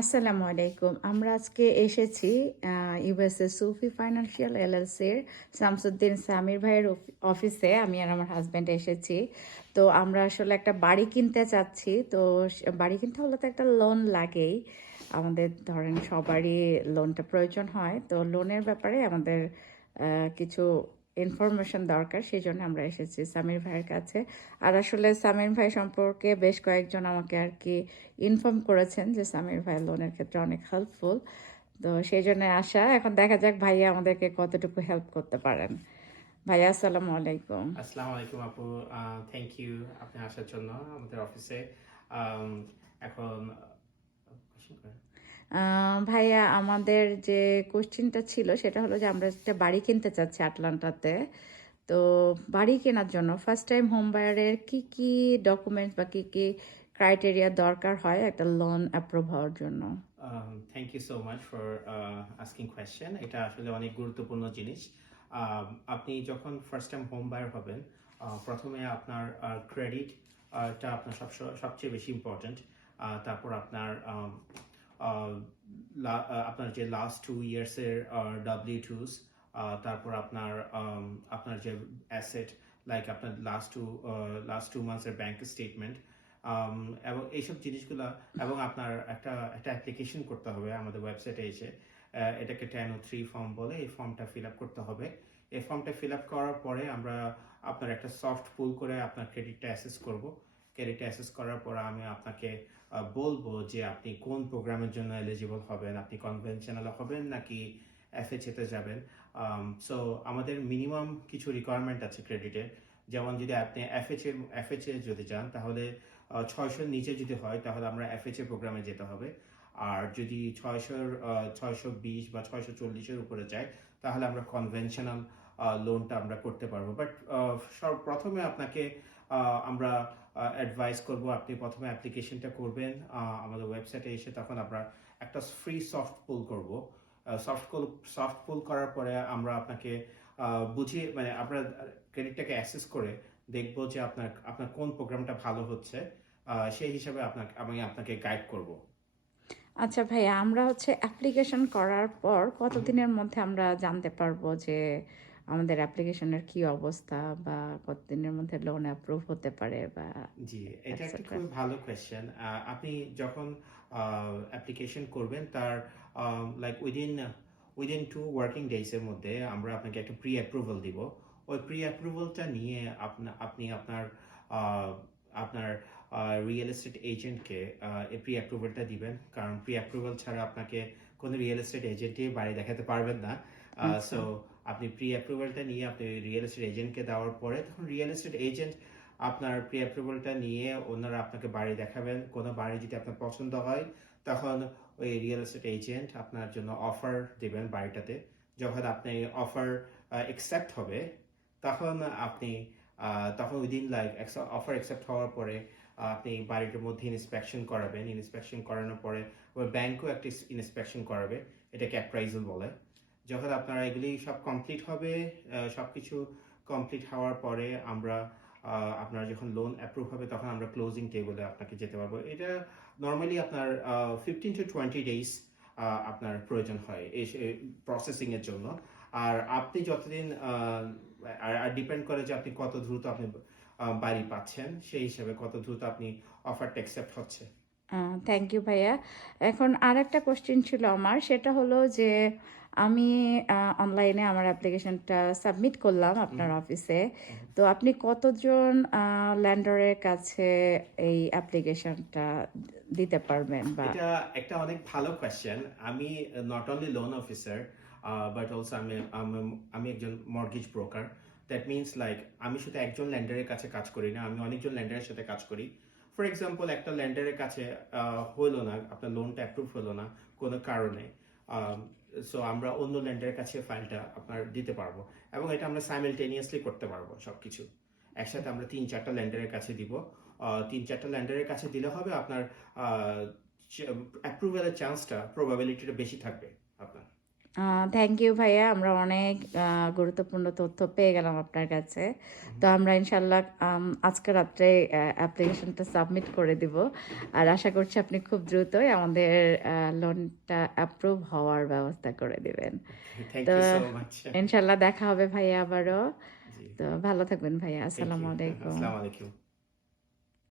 আসসালামু আলাইকুম। আমরা আজকে এসেছি ইউএসএ সুফি ফাইন্যান্সিয়াল এলএলসির শামসুদ্দিন সামির ভাইয়ের অফি- অফিসে আমি আর আমার হাজব্যান্ড এসেছি। তো আমরা আসলে একটা বাড়ি কিনতে চাচ্ছি। তো বাড়ি কিনতে হলে তো একটা লোন লাগেই। আমাদের ধরেন সবারই লোনটা প্রয়োজন হয়। তো লোনের ব্যাপারে আমাদের কিছু ইনফরমেশন দরকার সেই জন্য আমরা এসেছি সামির ভাইয়ের কাছে। আর আসলে সামির ভাই সম্পর্কে বেশ কয়েকজন আমাকে আর কি ইনফর্ম করেছেন যে সামির ভাই লোনের ক্ষেত্রে অনেক হেল্পফুল তো সেই জন্য আসা এখন দেখা যাক ভাইয়া আমাদেরকে কতটুকু হেল্প করতে পারেন। ভাইয়া, আসসালামু আলাইকুম। আসসালামু আলাইকুম আপু। থ্যাংক ইউ আপনি আসার জন্য আমাদের অফিসে এখন ভাইয়া, আমাদের যে কোশ্চিনটা ছিল সেটা হলো যে আমরা একটা বাড়ি কিনতে চাচ্ছি আটলান্টাতে। তো বাড়ি কেনার জন্য ফার্স্ট টাইম হোম বায়ারের কি কি ডকুমেন্টস বা কি কি ক্রাইটেরিয়া দরকার হয় একটা লোন অ্যাপ্রুভ হওয়ার জন্য? Thank you so much for asking question এটা আসলে অনেক গুরুত্বপূর্ণ জিনিস। আপনি যখন ফার্স্ট টাইম হোম বায়ার হবেন প্রথমে আপনার ক্রেডিট টা আপনার সব সবচেয়ে বেশি ইম্পর্ট্যান্ট তারপর আপনার আপনার যে লাস্ট টু ইয়ার্সের ডাব্লিউ টুস তারপর আপনার আপনার যে অ্যাসেট লাইক আপনার লাস্ট টু লাস্ট টু মান্থসের ব্যাংক স্টেটমেন্ট এবং এইসব জিনিসগুলো, এবং আপনার একটা একটা অ্যাপ্লিকেশন করতে হবে আমাদের ওয়েবসাইটে এসে। এটাকে টেন ও থ্রি ফর্ম বলে এই ফর্মটা ফিল আপ করতে হবে। এই ফর্মটা ফিল আপ করার পরে আমরা আপনার একটা সফট পুল করে আপনার ক্রেডিটটা অ্যাসেস করব। ক্রেডিটটা অ্যাসেস করার পর আমি আপনাকে বলব যে আপনি কোন প্রোগ্রামের জন্য এলিজিবল হবেন, আপনি কনভেনশনাল হবেন নাকি এফএচএতে যাবেন। সো আমাদের মিনিমাম কিছু রিকোয়ারমেন্ট আছে ক্রেডিটের যেমন যদি আপনি এফএচএ এফএচএ যদি যান, তাহলে ছয়শোর নিচে যদি হয়, তাহলে আমরা এফএচএ প্রোগ্রামে যেতে হবে। আর যদি ছয়শোর ছয়শো বিশ বা ছয়শো চল্লিশের উপরে যায়, তাহলে আমরা কনভেনশনাল লোনটা আমরা করতে পারব। বাট সব প্রথমে আপনাকে আমরা অ্যাডভাইস করব, আপনি প্রথমে অ্যাপ্লিকেশনটা করবেন আমাদের ওয়েবসাইটে এসে তখন আমরা একটা ফ্রি সফট পুল করব। সফট পুল সফট পুল করার পরে আমরা আপনাকে বুঝিয়ে মানে আমরা ক্রেডিটটাকে অ্যাসেস করে দেখব যে আপনার আপনার কোন প্রোগ্রামটা ভালো হচ্ছে সেই হিসাবে আপনাকে, আমি আপনাকে গাইড করব। আচ্ছা ভাইয়া, আমরা হচ্ছে অ্যাপ্লিকেশন করার পর কতদিনের মধ্যে আমরা জানতে পারব যে আমাদের অ্যাপ্লিকেশনের কি অবস্থা বা কতদিনের মধ্যে লোন অ্যাপ্রুভ হতে পারে বা জি এটা একটা. খুবই ভালো কোয়েশ্চেন আপনি যখন অ্যাপ্লিকেশন করবেন তার like within within two working days এর মধ্যে আমরা আপনাকে একটা প্রি অ্যাপ্রুভাল দিব ওই প্রি অ্যাপ্রুভালটা নিয়ে আপনা আপনি আপনার আপনার রিয়েল এস্টেট এজেন্টকে এই প্রি অ্যাপ্রুভালটা দিবেন কারণ প্রি অ্যাপ্রুভাল ছাড়া আপনাকে কোনো রিয়েল এস্টেট এজেন্টই বাড়ি দেখাতে পারবেন না। সো আপনি প্রি অ্যাপ্রুভালটা নিয়ে আপনি রিয়েল এস্টেট এজেন্টকে দেওয়ার পরে তখন রিয়েল এস্টেট এজেন্ট আপনার প্রি অ্যাপ্রুভালটা নিয়ে ওনারা আপনাকে বাড়ি দেখাবেন। কোনো বাড়ি যদি আপনার পছন্দ হয়, তখন ওই রিয়েল এস্টেট এজেন্ট আপনার জন্য অফার দেবেন বাড়িটাতে। যখন আপনি অফার অ্যাকসেপ্ট হবে, তখন আপনি তখন উইদিন লাইক অফার অ্যাকসেপ্ট হওয়ার পরে আপনি বাড়িটার মধ্যে ইন্সপেকশন করাবেন। ইন্সপেকশন করানোর পরে ব্যাংকও একটা ইন্সপেকশন করাবে। এটাকে অ্যাপ্রাইজাল বলে। যখন আপনার এগুলি সব কমপ্লিট হবে সব কিছু কমপ্লিট হওয়ার পরে আমরা আপনার যখন লোন অ্যাপ্রুভ হবে, তখন আমরা ক্লোজিং টেবলে আপনাকে যেতে পারব। এটা নর্মালি আপনার ফিফটিন টু টোয়েন্টি ডেজ আপনার প্রয়োজন হয় এই প্রসেসিং এর জন্য। আর আপনি যতদিন আর ডিপেন্ড করে যে আপনি কত দ্রুত আপনি বাড়ি পাচ্ছেন, সেই হিসাবে কত দ্রুত আপনি অফারটা অ্যাকসেপ্ট হচ্ছে। থ্যাংক ইউ ভাইয়া। এখন আর একটা কোশ্চেন ছিল আমার, সেটা হলো যে আমি অনলাইনে আমার অ্যাপ্লিকেশনটা সাবমিট করলাম আপনার অফিসে তো আপনি কতজন ল্যান্ডারের কাছে এই অ্যাপ্লিকেশনটা দিতে পারবেন বা এটা একটা অনেক ভালো কোয়েশ্চেন আমি not only loan officer but also আমি আমি- একজন mortgage broker that means like আমি শুধু একজন ল্যান্ডারের কাছে কাজ করি না আমি অনেকজন ল্যান্ডারের সাথে কাজ করি। ফর এক্সাম্পল একটা ল্যান্ডারের কাছে হলো না আপনার লোনটা অ্যাপ্রুভ হলো না কোনো কারণে সো আমরা অন্য ল্যান্ডের কাছে ফাইলটা আপনার দিতে পারব এবং এটা আমরা সাইমেলটেনিয়াসলি করতে পারব সব কিছু একসাথে আমরা তিন চারটা ল্যান্ডারের কাছে দিব। তিন চারটা ল্যান্ডারের কাছে দিলে হবে আপনার অ্যাপ্রুভালের চান্সটা প্রবাবিলিটিটা বেশি থাকবে আপনার। থ্যাংক ইউ ভাইয়া। আমরা অনেক গুরুত্বপূর্ণ তথ্য পেয়ে গেলাম আপনার কাছে। তো আমরা ইনশাল্লাহ আজকে রাত্রে অ্যাপ্লিকেশনটা সাবমিট করে দিব। আর আশা করছি আপনি খুব দ্রুতই আমাদের লোনটা অ্যাপ্রুভ হওয়ার ব্যবস্থা করে দিবেন। তো ইনশাল্লাহ দেখা হবে ভাইয়া আবারও। তো ভালো থাকবেন ভাইয়া। আসসালামু আলাইকুম।